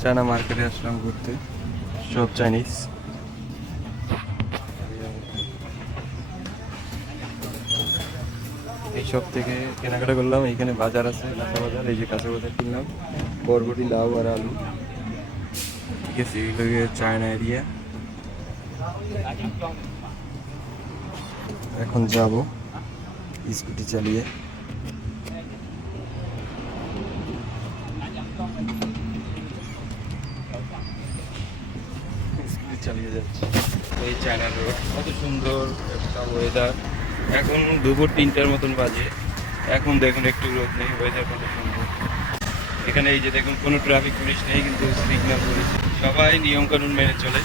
China মার্কেটে আসলাম ঘুরতে, সব চাইনিজ। এই সব থেকে কেনাকাটা করলাম। এইখানে বাজার আছে, কাঁচা বাজার। এই যে কাঁচা বাজার কিনলাম, বরবটি, লাউ আর আলু। ঠিক আছে, এগুলো চায়না এরিয়া। এখন যাব স্কুটি চালিয়ে। স্কুটি চালিয়ে যাচ্ছি। এই চায়না রোড, কত সুন্দর একটা ওয়েদার। এখন দুপুর 3টার মতন বাজে। এখন দেখুন একটু রোদ নেই, ওয়েদার কত সুন্দর। এখানে এই যে দেখুন, কোনো ট্রাফিক পুলিশ নেই, কিন্তু সিগন্যাল পুলিশ। সবাই নিয়ম কানুন মেনে চলে।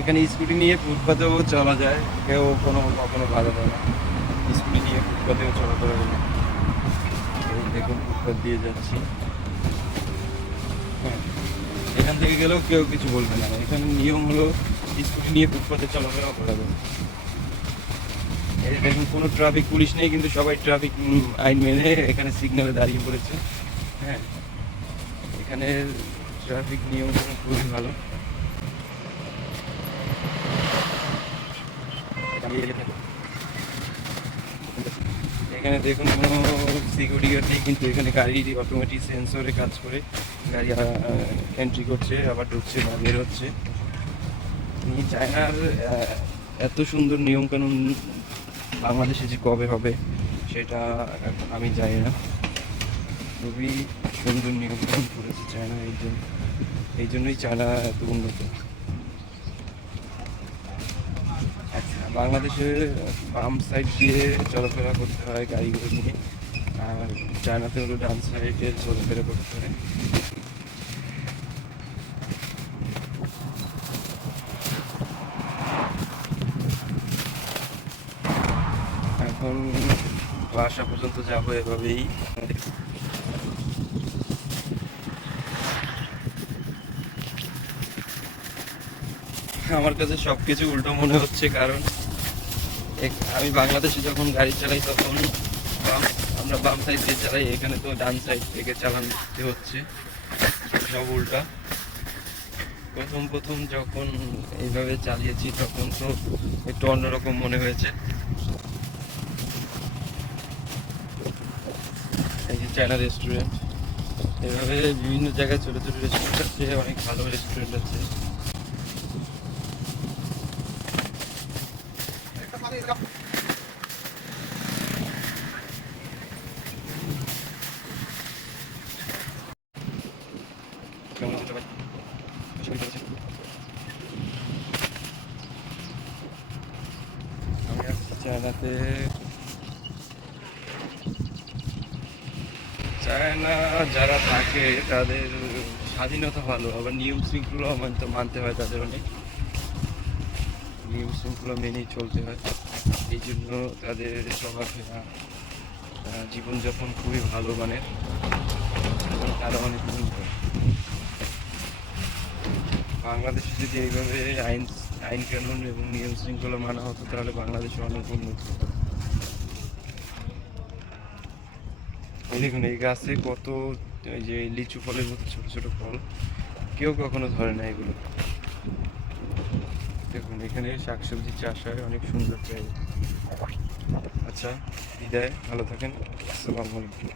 এখানে স্কুটি নিয়ে ফুটপাতেও চলা যায়, কেউ কখনো বাধা দেয় না। স্কুটি নিয়ে ফুটপাতেও চলাফেরা করে। এই দেখুন, ফুটপাত দিয়ে যাচ্ছি। হ্যাঁ, এখান থেকে গেলেও কেউ কিছু বলবে না। এখানে নিয়ম হলো স্কুটি নিয়ে ফুটপাতে চলাফেরা করা যাবে। এই দেখুন, কোনো ট্রাফিক পুলিশ নেই, কিন্তু সবাই ট্রাফিক আইন মেনে এখানে সিগন্যালে দাঁড়িয়ে পড়েছে। হ্যাঁ, এখানে ট্রাফিক নিয়ম খুবই ভালো। এখানে দেখুন, কোনো সিকিউরিটি গার্ড নেই, কিন্তু এখানে গাড়ি অটোমেটিক সেন্সরে কাজ করে গাড়ি এন্ট্রি করছে, আবার ঢুকছে বা বের হচ্ছে। চায়নার এত সুন্দর নিয়মকানুন বাংলাদেশে যে কবে হবে সেটা এখন আমি জানি না। খুবই সুন্দর নিয়মকানুন করেছে চায়না। এই জন্যই চায়না এত উন্নত। আচ্ছা, বাংলাদেশে বাম সাইড দিয়ে চলাফেরা করতে হয় গাড়িগুলো নিয়ে, আর চায়নাতে হলো ডান সাইডে চলাফেরা করতে হয়। এখন বাসা পর্যন্ত যাবো এভাবেই। আমার কাছে সবকিছু উল্টো মনে হচ্ছে, কারণ আমি বাংলাদেশে যখন গাড়ি চালাই তখন আমরা বাম সাইড দিয়ে চালাই, এখানে তো ডান সাইড থেকে চালাতে হচ্ছে। সব উল্টা। প্রথম যখন এইভাবে চালিয়েছি তখন তো একটু অন্যরকম মনে হয়েছে। এই যে চায়না রেস্টুরেন্ট, এভাবে বিভিন্ন জায়গায় ছোটো ছোটো রেস্টুরেন্ট আছে, অনেক ভালো রেস্টুরেন্ট আছে। কেমন আছে সবাই? আমি আসছি চায়নাতে। চায়না যারা থাকে তাদের স্বাধীনতা ভালো, আবার নিয়ম শৃঙ্খলা মানতে হয় তাদের। অনেক নিয়ম শৃঙ্খলা মেনেই চলতে হয়। এই জন্য তাদের চলাফেরা, জীবনযাপন খুবই ভালো মানের। তারা অনেক উন্নত। বাংলাদেশে যদি এইভাবে আইন কানুন এবং নিয়ম শৃঙ্খলা মানা হতো, তাহলে বাংলাদেশে অনেক উন্নত হতো। এই দেখুন, এই গাছে কত ওই যে লিচু ফলের মতো ছোট ছোট ফল, কেউ কখনো ধরে না এগুলো। দেখুন, এখানে শাকসবজি চাষ হয়, অনেক সুন্দর জায়গা। আচ্ছা, বিদায়, ভালো থাকেন, আসসালামু আলাইকুম।